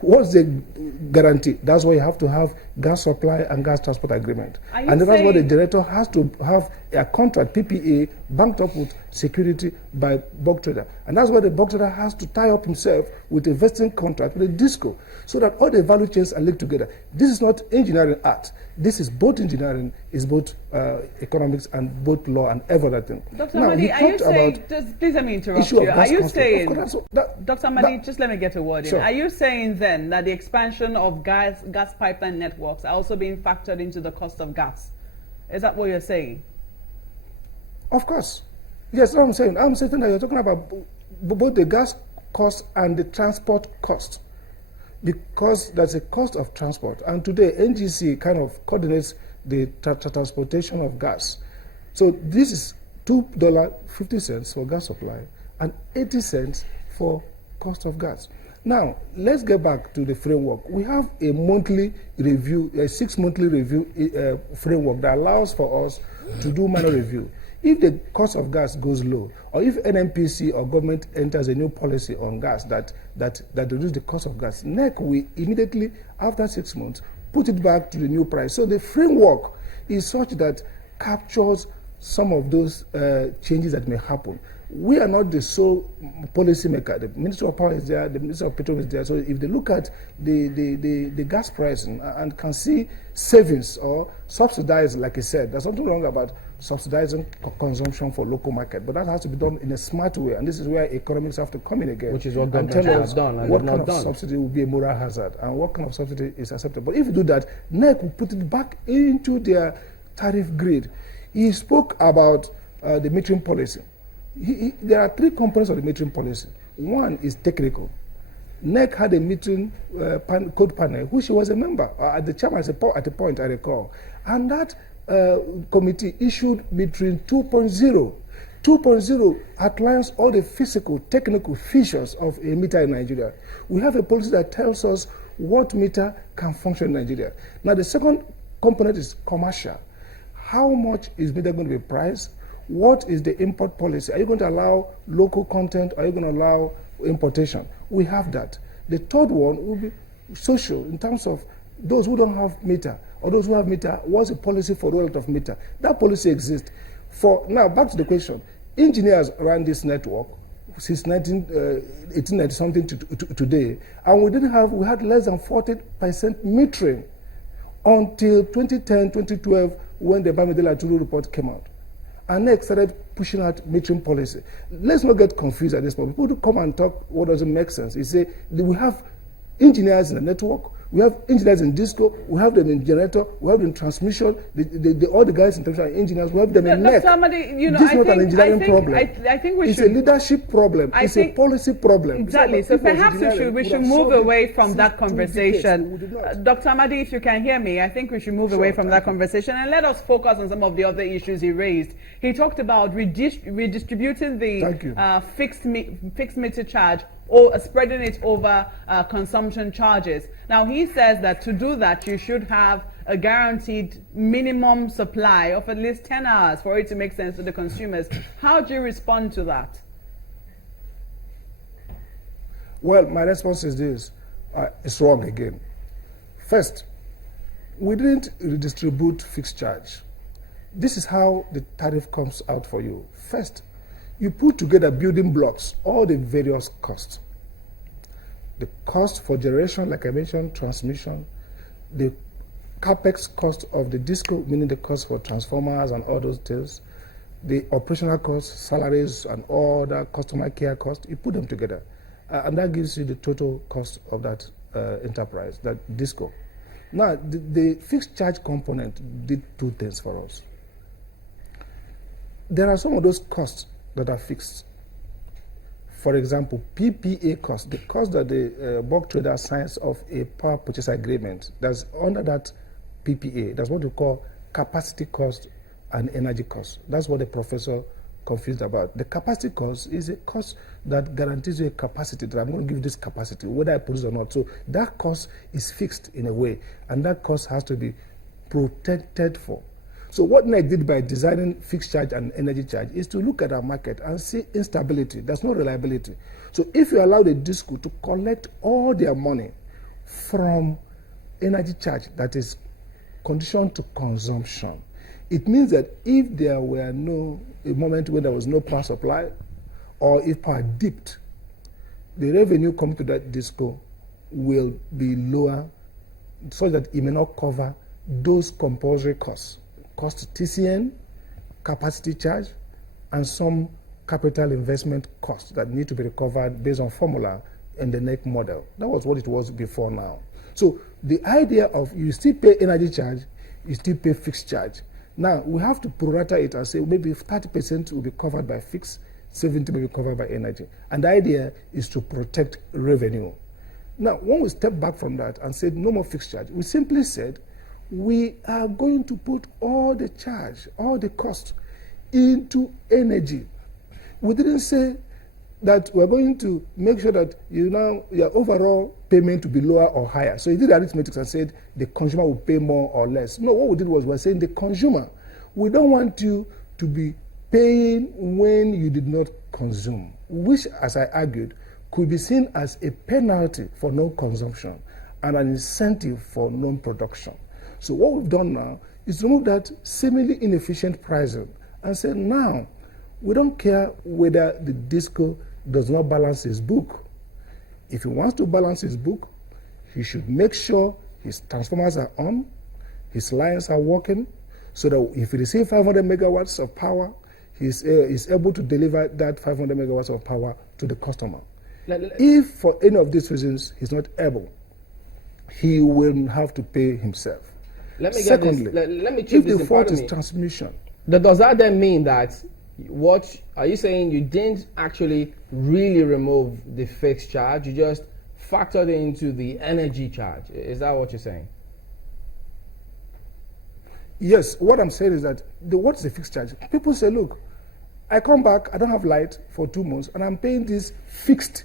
What's the guarantee? That's why you have to have gas supply and gas transport agreement. And that's why the generator has to have a contract, PPA, banked up with security by bulk trader. And that's why the bulk trader has to tie up himself with a vesting contract with a disco, so that all the value chains are linked together. This is not engineering art. This is both engineering, is both economics, and both law and everything. Dr. Amadi, are you saying, please let me interrupt you. Are you saying, Dr. Amadi, just let me get a word in. Sure. Are you saying then that the expansion of gas pipeline networks are also being factored into the cost of gas? Is that what you're saying? Of course. Yes, what I'm saying. I'm saying that you're talking about both the gas cost and the transport cost, because there's a cost of transport. And today, NGC kind of coordinates the transportation of gas. So this is $2.50 for gas supply and 80 cents for cost of gas. Now, let's get back to the framework. We have a monthly review, a 6-monthly review framework that allows for us to do minor review. If the cost of gas goes low, or if NNPC or government enters a new policy on gas that reduces the cost of gas, NERC will immediately, after 6 months, put it back to the new price. So the framework is such that captures some of those changes that may happen. We are not the sole policy maker. The Ministry of Power is there, the Ministry of Petroleum is there. So if they look at the gas pricing and can see savings or subsidize, like I said, there's something wrong about subsidizing consumption for local market, but that has to be done in a smart way, and this is where economics have to come in again. Which is what government has done. What kind of subsidy will be a moral hazard, and what kind of subsidy is acceptable. But if you do that, NERC will put it back into their tariff grid. He spoke about the metering policy. There are 3 components of the metering policy. One is technical. NERC had a metering code panel, which she was a member, at the chairman at the point I recall, and that committee issued metering 2.0. 2.0 outlines all the physical, technical features of a meter in Nigeria. We have a policy that tells us what meter can function in Nigeria. Now, the second component is commercial. How much is meter going to be priced? What is the import policy? Are you going to allow local content? Are you going to allow importation? We have that. The third one will be social, in terms of those who don't have meter, or those who have meter, what's the policy for rollout of meter? That policy exists. Now, back to the question. Engineers ran this network since 1890 something to today, and we had less than 40% metering until 2010, 2012, when the Bamidele Atulu report came out. And NERC started pushing out metering policy. Let's not get confused at this point. People who come and talk what doesn't make sense. You say, we have engineers in the network, we have engineers in disco, we have them in generator, we have them in transmission, all the guys in transmission are engineers, we have them in NERC. This is not an engineering problem. I think it's a leadership problem. It's a policy problem. Exactly. So perhaps we should move away from that conversation. Dr. Amadi, if you can hear me, I think we should move away from that conversation and let us focus on some of the other issues he raised. He talked about redistributing the fixed meter charge, or spreading it over consumption charges. Now, he says that to do that, you should have a guaranteed minimum supply of at least 10 hours for it to make sense to the consumers. How do you respond to that? Well, my response is this. It's wrong again. First, we didn't redistribute fixed charge. This is how the tariff comes out for you. First, you put together building blocks, all the various costs. The cost for generation, like I mentioned, transmission, the capex cost of the disco, meaning the cost for transformers and all those things, the operational costs, salaries, and all the customer care costs, you put them together. And that gives you the total cost of that enterprise, that disco. Now, the fixed charge component did 2 things for us. There are some of those costs that are fixed. For example, PPA cost, the cost that the bulk trader signs of a power purchase agreement, that's under that PPA. That's what we call capacity cost and energy cost. That's what the professor confused about. The capacity cost is a cost that guarantees you a capacity, that I'm going to give you this capacity, whether I produce or not. So that cost is fixed in a way, and that cost has to be protected for. So what NERC did by designing fixed charge and energy charge is to look at our market and see instability. There's no reliability. So if you allow the DISCO to collect all their money from energy charge that is conditioned to consumption. It means that if there were a moment when there was no power supply, or if power dipped, the revenue coming to that disco will be lower, so that it may not cover those compulsory costs, cost TCN, capacity charge, and some capital investment costs that need to be recovered based on formula in the NERC model. That was what it was before now. So the idea of you still pay energy charge, you still pay fixed charge. Now we have to prorata it and say maybe 30% will be covered by fixed, 70% will be covered by energy. And the idea is to protect revenue. Now, when we step back from that and said no more fixed charge, we simply said we are going to put all the charge, all the cost into energy. We didn't say that we're going to make sure that your overall payment to be lower or higher. So he did arithmetic and said the consumer will pay more or less. No, what we did was we're saying the consumer, we don't want you to be paying when you did not consume, which, as I argued, could be seen as a penalty for non-consumption and an incentive for non-production. So what we've done now is remove that seemingly inefficient pricing and say now we don't care whether the disco does not balance his book. If he wants to balance his book, he should make sure his transformers are on, his lines are working, so that if he receives 500 megawatts of power, he's able to deliver that 500 megawatts of power to the customer. If for any of these reasons he's not able, he will have to pay himself. Secondly, let me if the fault is transmission. Does that then mean that what are you saying? You didn't actually really remove the fixed charge, you just factored into the energy charge. Is that what you're saying? Yes, what I'm saying is that what's the fixed charge? People say, look, I come back, I don't have light for 2 months, and I'm paying this fixed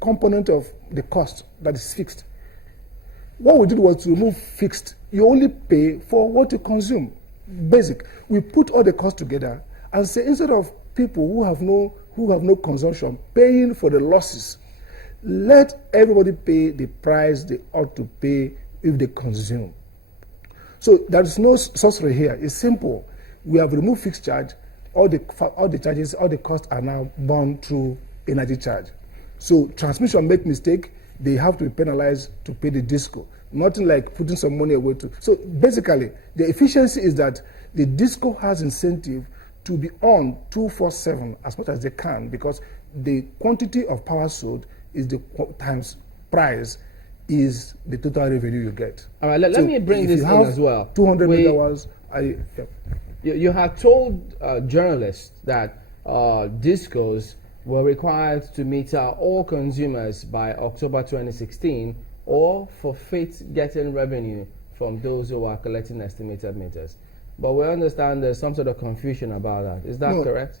component of the cost that is fixed. What we did was to remove fixed. You only pay for what you consume. Basic. We put all the costs together and say instead of people who have no consumption paying for the losses, let everybody pay the price they ought to pay if they consume. So there is no sorcery here. It's simple. We have removed fixed charge. All the charges, all the costs are now borne through energy charge. So transmission make mistake, they have to be penalized to pay the disco. Nothing like putting some money away to. So basically, the efficiency is that the disco has incentive to be on 24/7 as much as they can, because the quantity of power sold is the times price is the total revenue you get. All right, let me bring this in as well. 200 megawatts. You have told journalists that discos were required to meter all consumers by October 2016 or forfeit getting revenue from those who are collecting estimated meters. But we understand there's some sort of confusion about that. Is that correct?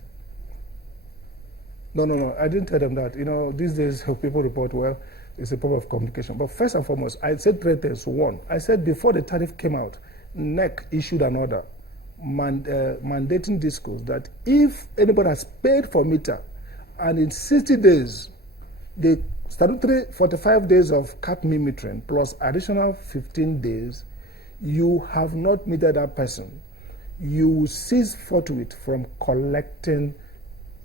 No. I didn't tell them that. These days people report, well, it's a problem of communication. But first and foremost, I said 3 things. One, I said before the tariff came out, NERC issued an order mandating discos that if anybody has paid for meter and in 60 days, the statutory 45 days of cap metering plus additional 15 days, you have not metered that person, you will cease forthwith from collecting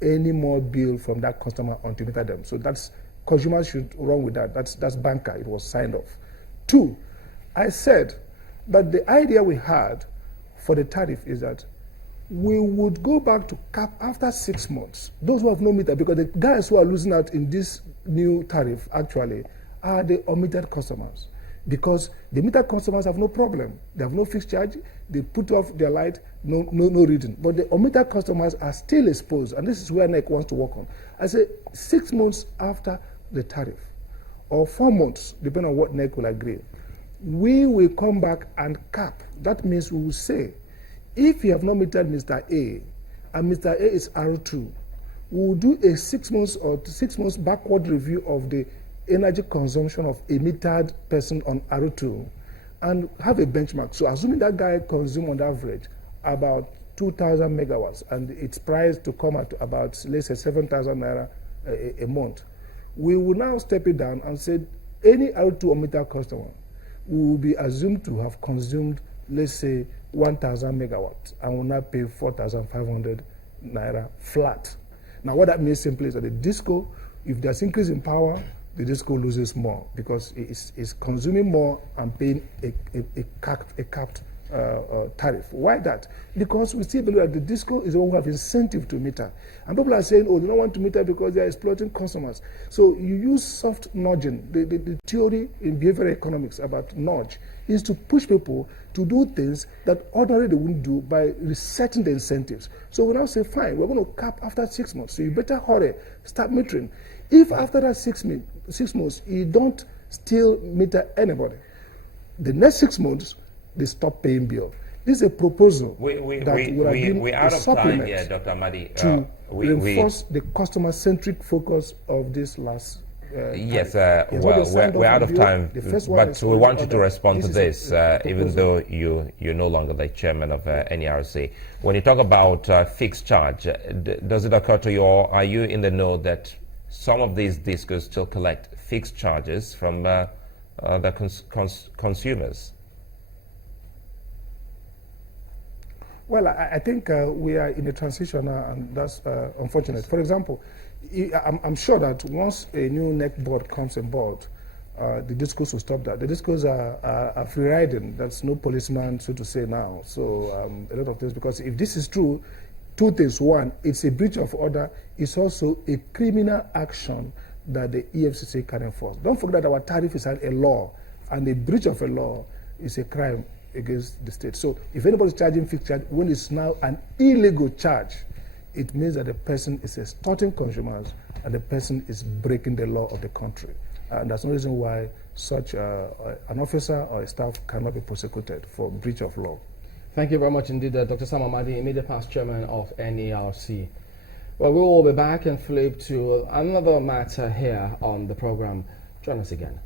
any more bill from that customer until you meter them. So that's, consumers should run with that. That's banker. It was signed off. 2, I said that the idea we had for the tariff is that we would go back to cap after 6 months. Those who have no meter, because the guys who are losing out in this new tariff actually are the omitted customers. Because the meter customers have no problem. They have no fixed charge. They put off their light, no reading. But the omitted customers are still exposed, and this is where NERC wants to work on. I say 6 months after the tariff, or 4 months, depending on what NERC will agree, we will come back and cap. That means we will say, if you have not metered Mr. A, and Mr. A is R2, we will do a 6 months or 6 months backward review of the energy consumption of a metered person on R2 and have a benchmark. So assuming that guy consumes on average about 2,000 megawatts and it's priced to come at about, let's say, 7,000 naira a month, we will now step it down and say any R2 or meter customer will be assumed to have consumed, let's say, 1,000 megawatts and will not pay 4,500 naira flat. Now, what that means simply is that the DISCO, if there's increase in power, the DISCO loses more because it's consuming more and paying a capped tariff. Why that? Because we still believe that the DISCO is the one who have incentive to meter. And people are saying, oh, they don't want to meter because they are exploiting customers. So you use soft nudging. The theory in behavioral economics about nudge is to push people to do things that ordinarily they wouldn't do by resetting the incentives. So we now say, fine, we're going to cap after 6 months. So you better hurry, start metering. If after that 6 months you don't still meter anybody, the next 6 months, they stop paying bill. This is a proposal that would have been a supplement here, Dr. Amadi. to reinforce the customer-centric focus of this last yes, we're out of time, but we want you to respond to this, even though you're no longer the chairman of NERC. When you talk about fixed charge, does it occur to you, or are you in the know that some of these DISCOs still collect fixed charges from the consumers? Well, I think we are in a transition, and that's unfortunate. For example, I'm sure that once a new NERC board comes on board, the DISCOs will stop that. The DISCOs are free riding. There's no policeman, so to say, now. So a lot of things, because if this is true, two things. One, it's a breach of order. It's also a criminal action that the EFCC can enforce. Don't forget that our tariff is a law, and a breach of a law is a crime against the state. So if anybody's charging fixed charge, when it's now an illegal charge, it means that the person is extorting consumers and the person is breaking the law of the country. And that's no reason why such an officer or a staff cannot be prosecuted for breach of law. Thank you very much indeed, Dr. Sam Amadi, immediate past chairman of NERC. Well, we will be back and flip to another matter here on the program. Join us again.